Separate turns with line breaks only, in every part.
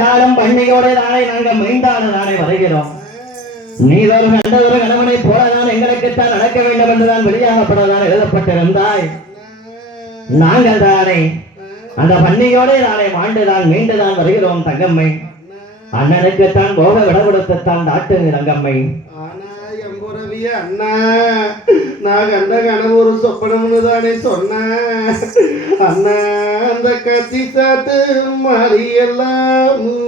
எங்கள் தான் பண்டிகையோட தானே நாங்கள் மைந்தான தானே வருகிறோம். நீதொரு கண்டதொரு கணவனை போலதான் எங்களுக்குத்தான் நடக்க வேண்டும் என்றுதான் வெளியாகப்படதான் எழுதப்பட்டிருந்தாய். நாங்கள் தானே அந்த பண்டிகையோட நாளை மாண்டுதான் மீண்டுதான் வருகிறோம் தங்கம்மை. அண்ணனுக்குத்தான் போக விட கொடுத்துத்தான் தாட்டு தங்கம்மை.
அண்ணா நான் கண்ட கனவு ஒரு சொப்பனம்னு தானே சொன்ன அண்ணா அந்த கசி சாத்து மறியெல்லாம் எல்லாம்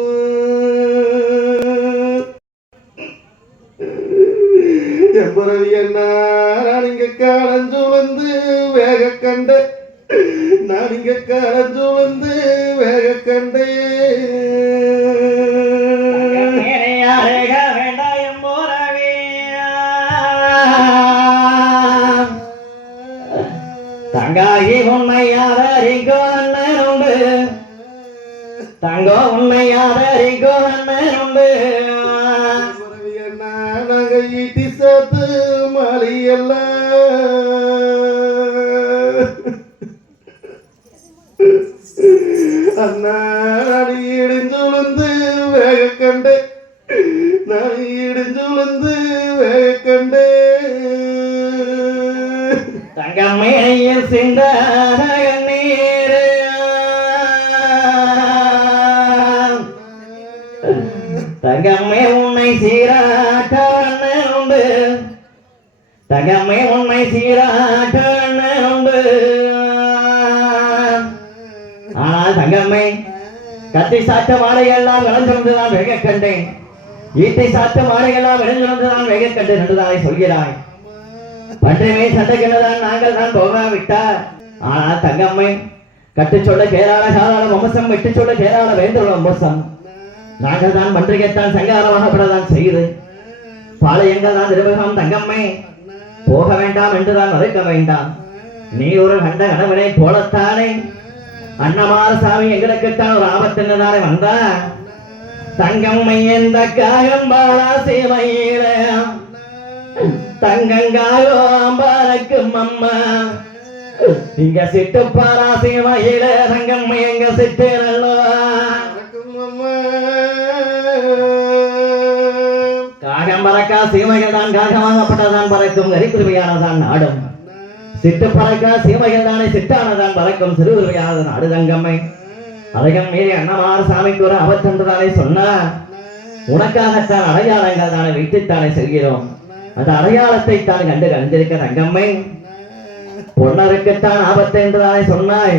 எம்புறவி நான் இங்க காலஞ்சுழந்து வேக கண்ட. நான் இங்க காலஞ்சுழந்து வேக கண்டேன்
தங்கோ உண்மையாதரிக்கோ அண்ணன் உண்டு
நாங்க ஈட்டி சாத்து மாலையெல்லாம் அண்ணா நான் இடிஞ்சுழுந்து வேக கண்டே. நான் இடிஞ்சுழுந்து வேக கண்டே.
தங்கமேனியில் சிந்த நீர் உன்னை சீராட்ட உண்டு தகமை உன்னை சீராட்ட உண்டு ஆனால் தங்கம்மை கத்தி சாத்த மாலையெல்லாம் விளைஞ்சிருந்து நான் வெக கண்டேன். ஈட்டை சாத்த மாலையெல்லாம் விளைஞ்சிருந்து நான் வெக கண்டேன் என்று சொல்கிறாய். பன்றைமே சண்டைக்குள்ளதான் நாங்கள் தான் போகாவிட்டார். ஆனால் தங்கம்மை கட்டு சொல்ல கேராள காலாள வம்சம் விட்டு சொல்ல கேராள வேந்தர் வம்சம் நாங்கள் தான் பன்றிகைத்தான் சங்காரமாகப்படதான் செய்து. பாளையங்கள் தான் நிர்வாகம் தங்கம்மை போக வேண்டாம் என்றுதான் மறுக்க வேண்டாம். நீ ஒரு கண்ட கணவனை போலத்தானே அன்னமார சாமி எங்களுக்குத்தான் ஒரு ஆபத்து தானே வந்தா? தங்கம்மை எந்த காகம்பாளா சேவையில? தங்கங்காயோ அம்பாரக்கும் அம்மா. இங்க சிட்டு பாராசி தங்கம்மை எங்க சிட்டு நல்லோ தான் பறக்கா சீமைகள் தான் காகமாகப்பட்டதான் பறக்கும் கரிக்குருவியானதான் நாடும். சிட்டு பறக்கா சீமைகள் தானே சிட்டானதான் பறக்கும் சிறுகுருவியானது நாடு அழகம் மீறி அண்ணமார் சாமிக்கு ஒரு அவத்தன்று தானே சொன்னா. உனக்காகத்தான் அடையாளங்கள் தானே வைத்துத்தானே செல்கிறோம் அந்த அடையாளத்தை தான் கண்டு கண்டிருக்க தங்கம்மை. பொன்னருக்குத்தான் ஆபத்து என்று தானே சொன்னாய்.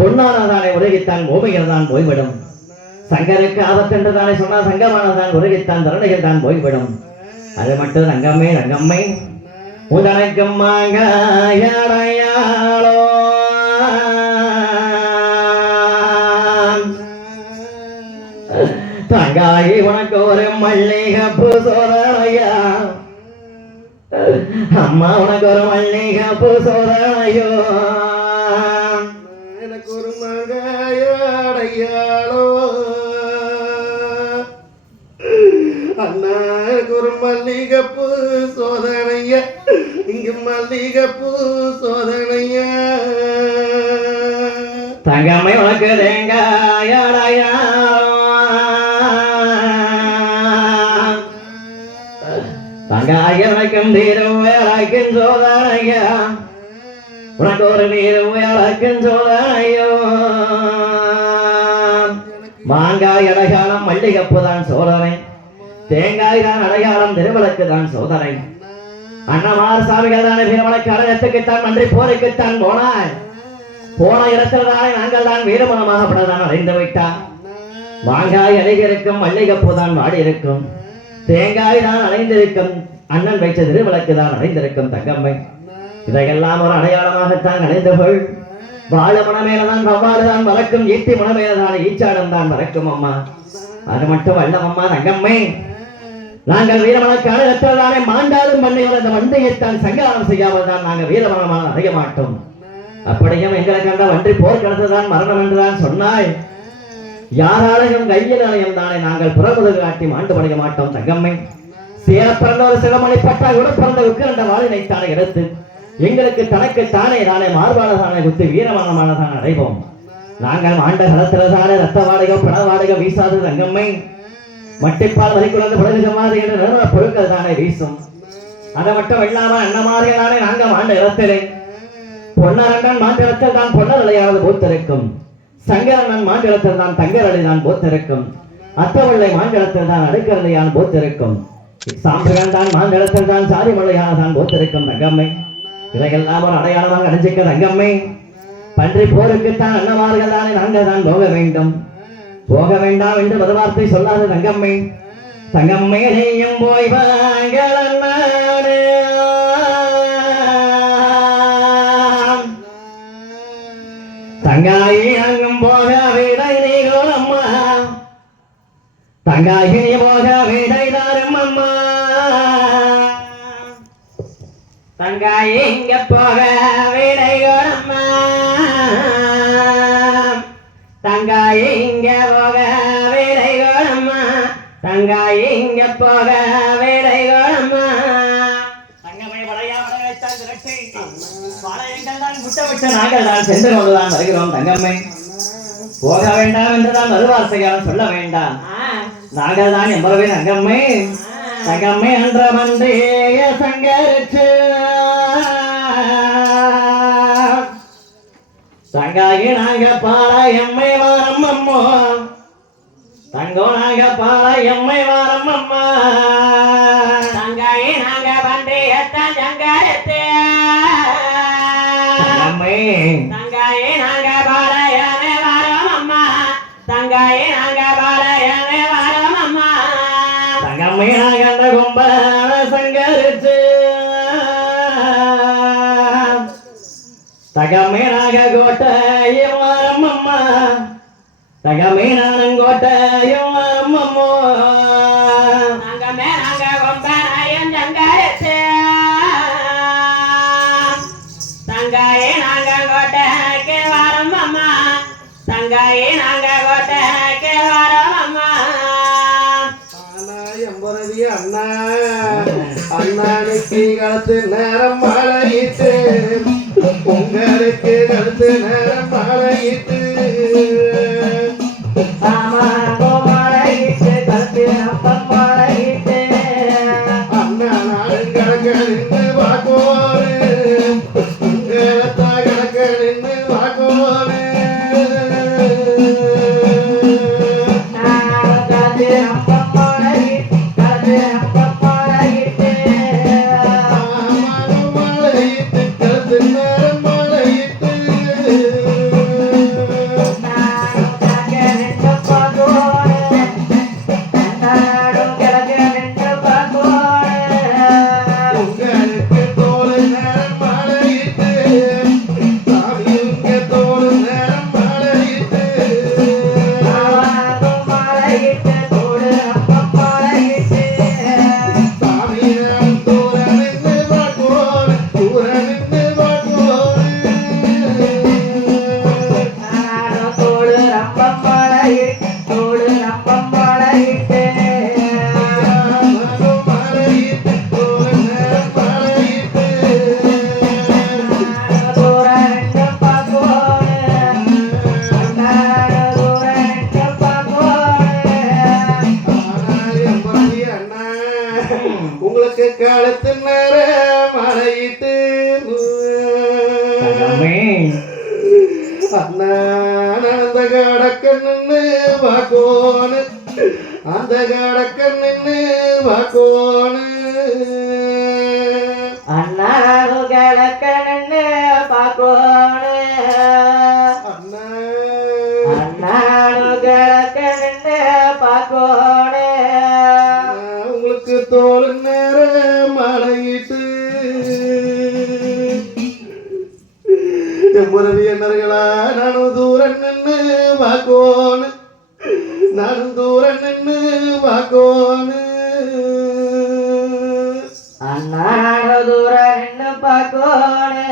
பொன்னானதானே உலகித்தான் பூமியில் தான் போய்விடும். சங்கருக்கு ஆபத்தென்று தானே சொன்னால் சங்கமானதான் உருகித்தான் தருணையில் தான் போய்விடும். அது மட்டும் ரங்கம்மை ரங்கம்மை உதனக்கும் மாங்காயடையாளோ. தங்காயி உனக்கு ஒரு மல்லிகப்பு சோதனையா அம்மா உனக்கு ஒரு மல்லிகப்பு சோதனையோ
எனக்கு அண்ணா எனக்கு ஒரு சோதனைய இங்கு மல்லிகைப்பூ சோதனைய.
தங்கமை உனக்கு தேங்காயடையா தங்காய வைக்கும் தீரும் வேலைக்கும் சோதனையா? உனக்கு ஒரு நீரும் வேலைக்கும் சோதனையோ மாங்காய் அடையாளம் மல்லிகப்பு தான் சோதனை. தேங்காய் தான் அடையாளம் திருவிளக்கு தான் சோதனை. அண்ணமார் சாமிகள் தானே திருமலை கழகத்துக்குத்தான் மன்றி போருக்குத்தான் போனாய் போன இடத்துல தானே நாங்கள் தான் வீரமனமாகப்படதான் அடைந்து விட்டார் மாங்காய் அழகிருக்கும் மல்லிகைப்பூ தான் வாடி இருக்கும் தேங்காய் தான் அடைந்திருக்கும் அண்ணன் வைத்த திருவிளக்கு தான் அடைந்திருக்கும் தங்கம்மை. இதையெல்லாம் ஒரு அடையாளமாகத்தான் அடைந்தவள். வாழ மனமேலதான் வவ்வாறு தான் வளர்க்கும் ஈட்டி மனமேலதான் ஈச்சாடம் தான் வளர்க்கும் அம்மா. அது மட்டும் அல்ல அம்மா தங்கம்மை. நாங்கள் வீரமனக்கான தானே மாண்டாலும் பண்ணையோர் அந்த வண்டையைத்தான் சங்காரம் செய்யாமல் தான் நாங்கள் வீரமனமான அடைய மாட்டோம். அப்படியும் எங்களை கண்ட வன்றி போர்க்களத்துதான் மரணம் என்றுதான் சொன்னாய். யாராலையும் கையிலாலையும் தானே நாங்கள் புறமுதல் காட்டி மாண்டு படைய மாட்டோம் தங்கம்மை. சேர பிறந்த ஒரு சிவமணி பட்டா கூட பிறந்த உக்கிரண்ட வாழினை எடுத்து எங்களுக்கு தனக்கு தானே தானே மார்பானதானே குத்து வீரமானமானதான் அடைவோம். நாங்கள் ஆண்ட களத்தில்தானே ரத்த வாடகை பண வாடகை வீசாது தங்கம்மை. மட்டிப்பால் வலிக்குழந்து புலகு என்று நிறுவன பொருட்கள் தானே வீசும். அதை மட்டும் இல்லாம அண்ணமார்களானே நாங்கள் ஆண்ட இடத்திலே பொன்னரண்டன் மாண்டிடத்தில் தான் பொன்னர் அலையானது போத்திருக்கும். சங்கரண்ணன் மாண்டிடத்தில் தான் தங்கரலை தான் போத்திருக்கும். அத்தவள்ளை மாண்டிடத்தில் தான் அடுக்கரலையான் போத்திருக்கும். சாம்புகள் தான் மாண்டிடத்தில் தான் சாதி மலையான தான் போத்திருக்கும் தங்கம்மை. இதையெல்லாம் ஒரு அடையாளமாக அணிஞ்சிக்க தங்கம்மை. பன்றி போருக்குத்தான் அண்ணமார்கள் தானே நாங்கள் தான் போக வேண்டும். போக வேண்டாம் என்று மறுவார்த்தை சொல்லாத தங்கம்மை. தங்கம்மை நீயும் போய் வாங்கள் தங்காயி அங்கும் போக விடை நீ அம்மா தங்காயி போக விடை தங்காயி இங்க போக விடை அம்மா தங்காயி இங்க போக விடை அம்மா தங்காயி இங்க போக விடை அம்மா தங்கமணி வளையா வளையத்தான் திரட்டி பாளையங்கள் தான் முட்டை விட்ட நாங்கள் தான் சென்று கொண்டுதான் வருகிறோம் தங்கம்மை போக வேண்டாம் என்றுதான் மறுவார்த்தையால் சொல்ல வேண்டாம். நாங்கள் தான் எவ்வளவே தங்கம்மை தங்கம்மை என்ற மன்றிய சங்கரிச்சு சங்காகி நாங்க பாளையம்மை வாரம் அம்மோ தங்கோ நாங்க பாளையம்மை வாரம் அம்மா
தங்காயி நாங்க பண்டையத்தான் சங்காரத்தே
தகமே நாக கோட்டையும் அம்மா தகமே நானும் கோட்டையும் வாரம் அம்மோ
தங்கமே நாங்க கொம்பனாயும் சங்காரத்தே தங்காயி நாங்க கோட்டைக்கு வரோம் அம்மா தங்காயி நாங்க கோட்டைக்கு வரோம் அம்மா
அண்ணா. அண்ணானுக்கு கழுத்து நேரம் மழையிட்டு பொங்கலுக்கு கழுத்து நேரம் மழையிட்டு
ஆமா
மழையிட்டு தோல் நேரம் மழையிட்டு ஆனாலும் உங்களுக்கு காலத்து நேர மழையிட்டு அண்ணா அந்த கடக்க நின்று வாக்கோனு அந்த கடக்க நின்று வாக்கோனு
அண்ணாருகளக்கண்ணு பாக்கோணு
அண்ணா
அண்ணாருகளக்கண்ணு பாக்கோணு
அண்ணா, உங்களுக்கு தோல் நேர மழையிட்டு எம்புரவி என்னர்களா நானும் தூரம் நின்று வாக்கோனு நானும் தூரம் நின்று வாக்கோனு
அண்ணாடு தூர நின்னு பாக்கோணு